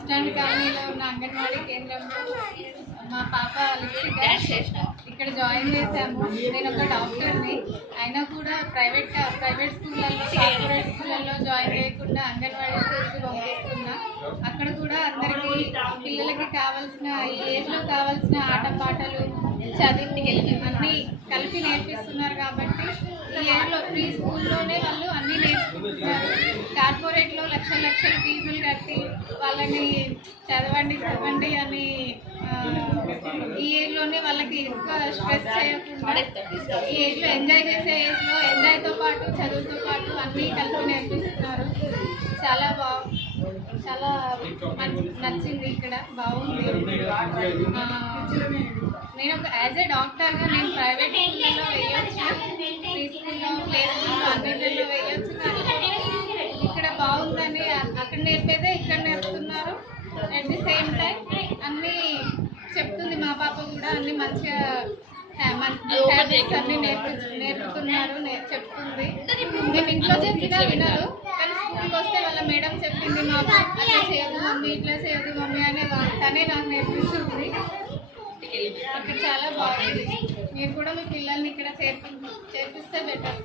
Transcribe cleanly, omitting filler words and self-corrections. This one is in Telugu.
బస్టాండ్ కాలనీలో ఉన్న అంగన్వాడీ కేంద్రంలో మా పాప లిప్సిక ఇక్కడ జాయిన్ చేశాము. నేను ఒక డాక్టర్ని, అయినా కూడా ప్రైవేట్ స్కూళ్ళల్లో, కార్పొరేట్ స్కూళ్ళల్లో జాయిన్ చేయకుండా అంగన్వాడీ స్కూల్కి పంపిస్తున్నా. అక్కడ కూడా అందరికీ పిల్లలకి కావాల్సిన ఈ ఏజ్లో కావాల్సిన ఆటపాటలు, చదువు అన్నీ కలిపి నేర్పిస్తున్నారు. కాబట్టి ఈ ఏజ్లో ప్రీ స్కూల్లోనే వాళ్ళు అన్నీ నేర్చుకుంటున్నారు. కార్పొరేట్లో లక్షల ఫీజులు కట్టి వాళ్ళని చదవండి అని ఈ ఏజ్లోనే వాళ్ళకి ఎక్కువ స్ట్రెస్ చేయకుండా ఈ ఏజ్లో ఎంజాయ్ చేసే ఏజ్లో ఎంజాయ్తో పాటు చదువుతో పాటు అన్నీ కలిపి నేర్పిస్తున్నారు. చాలా నచ్చింది, ఇక్కడ బాగుంది. నేను ఒక యాజ్ ఏ డాక్టర్గా నేను ప్రైవేట్ స్కూల్లో వేయొచ్చు, ప్రీ స్కూల్లో, ప్లే స్కూల్లో అన్నింటిలో వేయొచ్చు. కానీ ఇక్కడ బాగుందని అక్కడ నేర్పేదే ఇక్కడ నేర్పుతున్నారు. అట్ ది సేమ్ టైం అన్నీ చెప్తుంది మా పాప కూడా, అన్ని మంచిగా హ్యాబిట్స్ అన్నీ నేర్పుతున్నారు, చెప్తుంది. మేము ఇంట్లో చెప్పినా వినరు, కానీ స్కూల్కి వస్తే వాళ్ళ మేడం చెప్పింది మా పాప అట్లా చేయదు మమ్మీ, ఇట్లా చేయదు మమ్మీ అనే తనే నాకు నేర్పిస్తుంది. ఇక్కడ చాలా బాగుంది. మీరు కూడా మీ పిల్లల్ని ఇక్కడ చేర్పిస్తే బెటర్.